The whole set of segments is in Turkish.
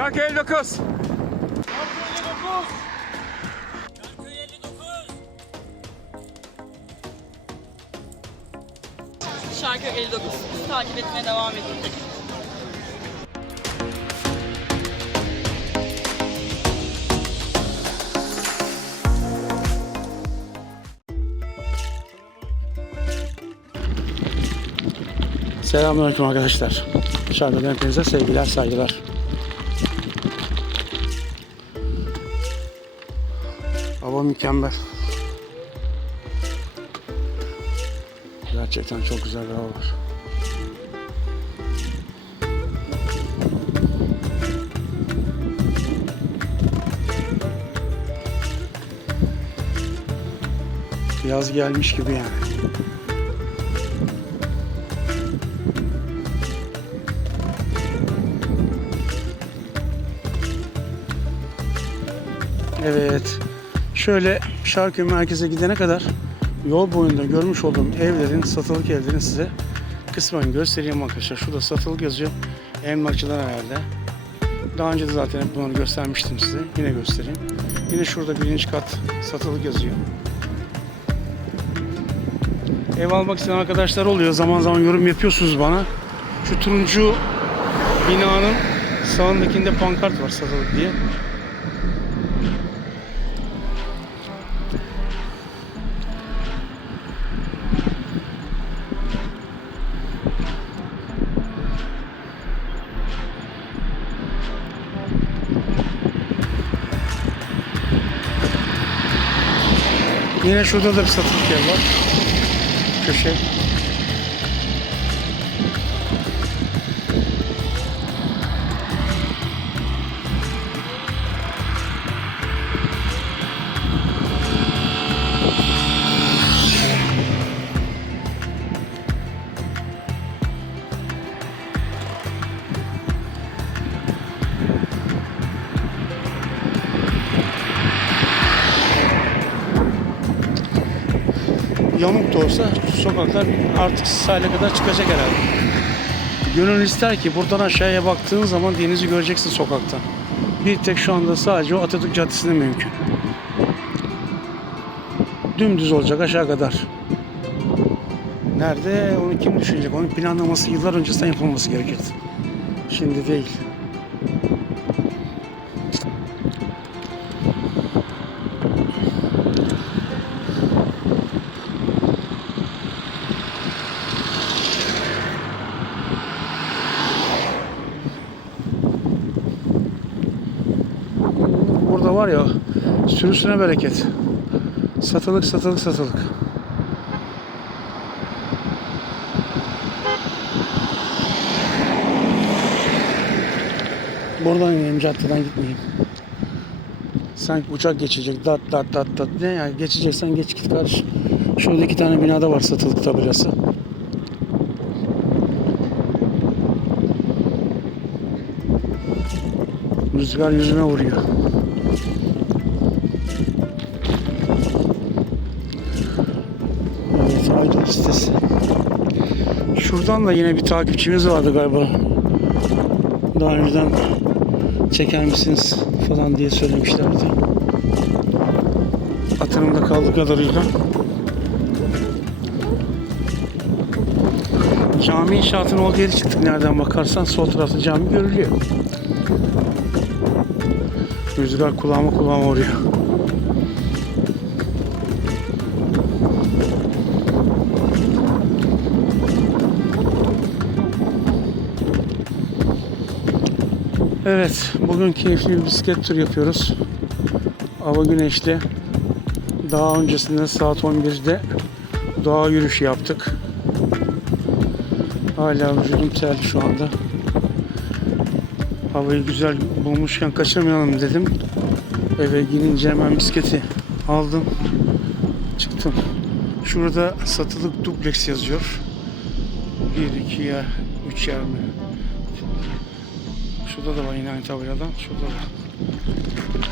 Şarkı 59. Şarkı 59. Takip etmeye devam edin. Selamünaleyküm arkadaşlar. Dışarıdan hepinize sevgiler, saygılar. Mükemmel. Gerçekten çok güzel bir hava var. Yaz gelmiş gibi yani. Evet. Şöyle Şarköy merkeze gidene kadar yol boyunda görmüş olduğum evlerin, satılık evlerin size kısmen göstereyim arkadaşlar. Şurada satılık yazıyor. Emlakçılar herhalde. Daha önce de zaten bunları göstermiştim size. Yine göstereyim. Yine şurada birinci kat satılık yazıyor. Ev almak isteyen arkadaşlar oluyor. Zaman zaman yorum yapıyorsunuz bana. Şu turuncu binanın sağındakinde pankart var satılık diye. Yine şurada da bir satılık ev var. Köşe. Yamuk da olsa sokaklar artık sahile kadar çıkacak herhalde. Gönül ister ki buradan aşağıya baktığın zaman denizi göreceksin sokaktan. Bir tek şu anda sadece o Atatürk Caddesi'nde mümkün. Dümdüz olacak aşağı kadar. Nerede? Onu kim düşünecek? Onun planlaması yıllar öncesinden yapılması gerekirdi. Şimdi değil. Sürüsüne bereket. Satılık satılık satılık. Buradan ineyim caddeden gitmeyeyim. Sanki uçak geçecek. Dat dat dat dat. Ne ya geçeceksen geç git kardeşim. Şurada iki tane binada var satılık tabelası. Rüzgar yüzüme vuruyor. Sitesi. Şuradan da yine bir takipçimiz vardı galiba. Daha önceden çeker misiniz falan diye söylemişlerdi. Atımda kaldığı kadarıyla. Cami inşaatının olduğu yere çıktık nereden bakarsan sol tarafta cami görülüyor. Rüzgar kulağıma kulağıma vuruyor. Evet, bugün keyifli bir bisiklet turu yapıyoruz. Hava güneşli. Daha öncesinde saat 11'de doğa yürüyüşü yaptık. Hala vücudum terli şu anda. Havayı güzel bulmuşken kaçırmayalım dedim. Eve girince hemen bisikleti aldım. Çıktım. Şurada satılık dubleks yazıyor. 1, 2 yer, 3 yer mi? Şurada da var yine aynı tabeladan. Şurada da.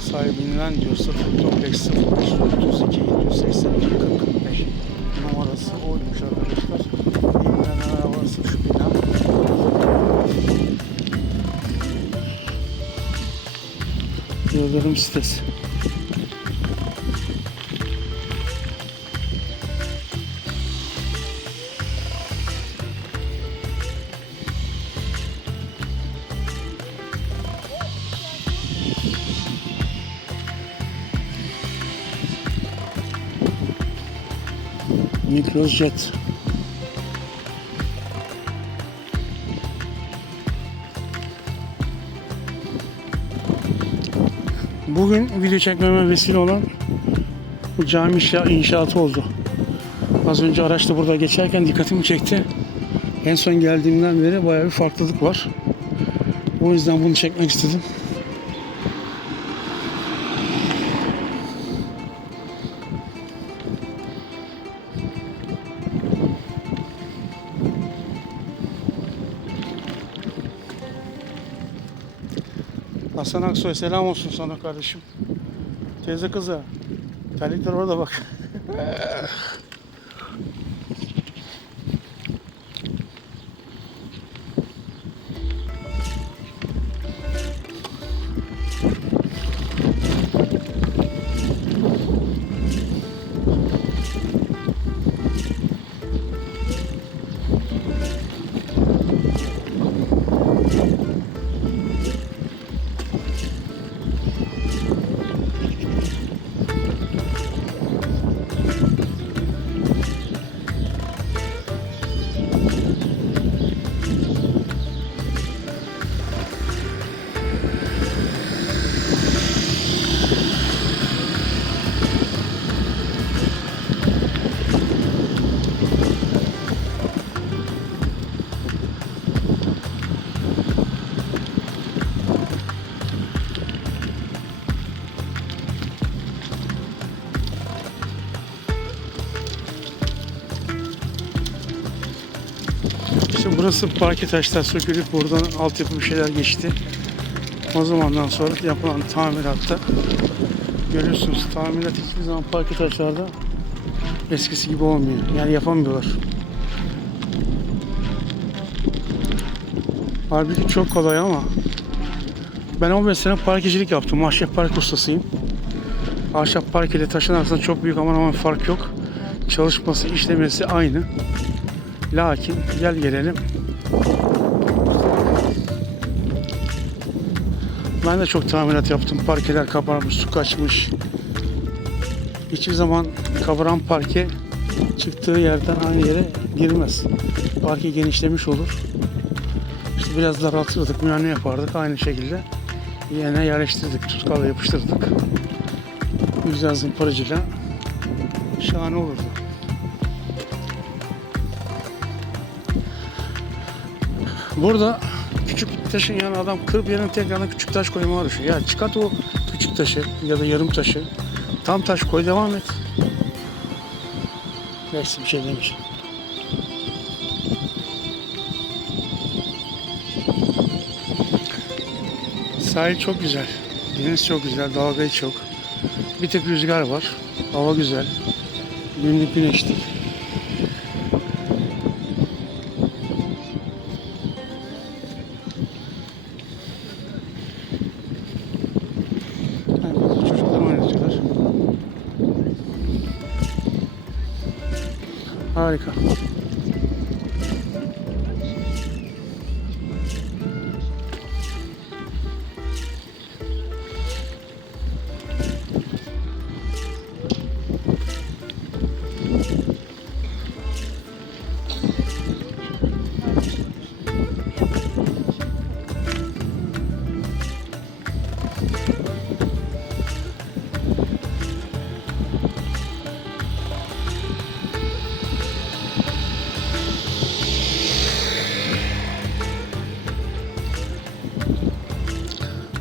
Sahibinden diyor satılık dubleks 0532 782 40 45 numarası oymuş arkadaşlar. İlgilenen varsa şu bina. Yıldırım sitesi. Mikrojet. Bugün video çekmeme vesile olan bu cami inşa- inşaatı oldu. Az önce araçta burada geçerken dikkatimi çekti. En son geldiğimden beri bayağı bir farklılık var. O yüzden bunu çekmek istedim. Hasan Aksoy selam olsun sana kardeşim. Teyze kızı. Terlikler orada bak. İşte burası parke taşlar sökülüp buradan altyapı bir şeyler geçti. O zamandan sonra yapılan tamiratta görüyorsunuz tamirat hiçbir zaman parke taşlarda eskisi gibi olmuyor. Yani yapamıyorlar. Halbuki çok kolay ama ben 15 sene parkecilik yaptım. Ahşap park ustasıyım. Ahşap park ile taşın arasında çok büyük aman aman fark yok. Çalışması, işlemesi aynı. Lakin gel gelelim. Ben de çok tamirat yaptım. Parkeler kabarmış, su kaçmış. Hiçbir zaman kabaran parke çıktığı yerden aynı yere girmez. Parke genişlemiş olur. İşte biraz daraltırdık, mühane yapardık aynı şekilde. Yerine yerleştirdik, tutkala yapıştırdık. Güzel zımparacıyla şahane olurdu. Burada küçük taşın yanına adam kırıp yerine tekrardan küçük taş koymaya düşüyor. Ya çıkart o küçük taşı ya da yarım taşı. Tam taş koy devam et. Neyse bir şey demeyeceğim. Sahil çok güzel. Deniz çok güzel. Dalgayı çok. Bir tek rüzgar var. Hava güzel. Günlük güneşlik. histórica.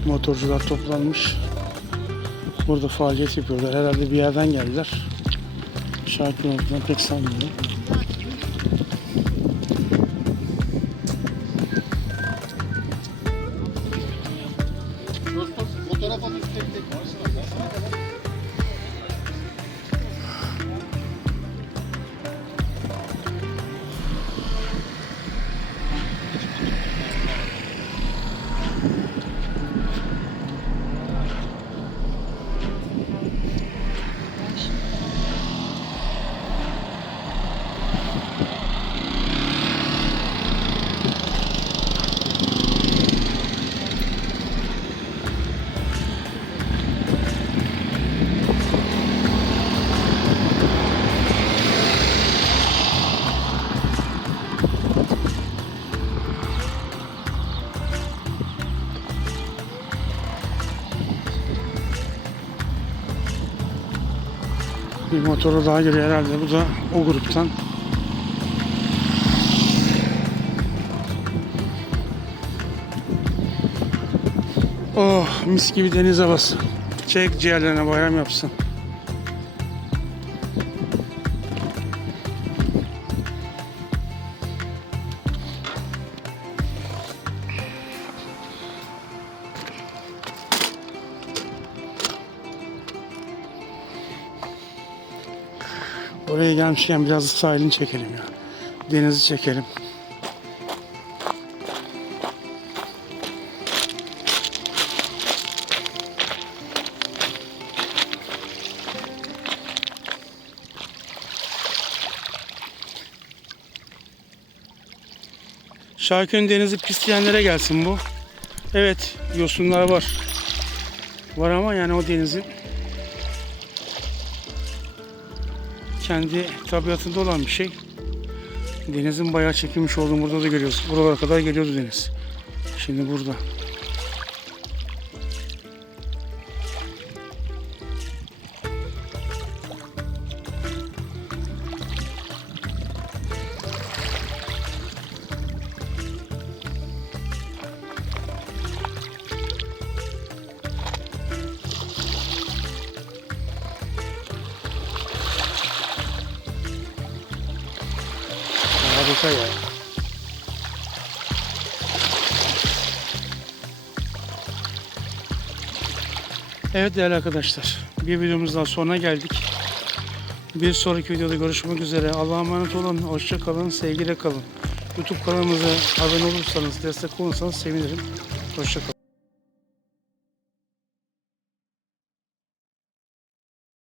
Motorcular toplanmış. Burada faaliyet yapıyorlar. Herhalde bir yerden geldiler. Şarkı olduğunu pek sanmıyorum. Bir motoru daha geliyor herhalde. Bu da o gruptan. Oh mis gibi deniz havası. Çek ciğerlerine bayram yapsın. Oraya gelmişken biraz sahilini çekelim ya. Denizi çekelim. Şarköy'ün denizi pisleyenlere gelsin bu. Evet, yosunlar var. Var ama yani o denizin kendi tabiatında olan bir şey. Denizin bayağı çekilmiş olduğunu burada da görüyoruz. Buralara kadar geliyordu deniz. Şimdi burada. Evet değerli arkadaşlar. Bir videomuz daha sonuna geldik. Bir sonraki videoda görüşmek üzere. Allah'a emanet olun. Hoşça kalın. Sevgiyle kalın. YouTube kanalımıza abone olursanız, destek olursanız sevinirim. Hoşça kalın.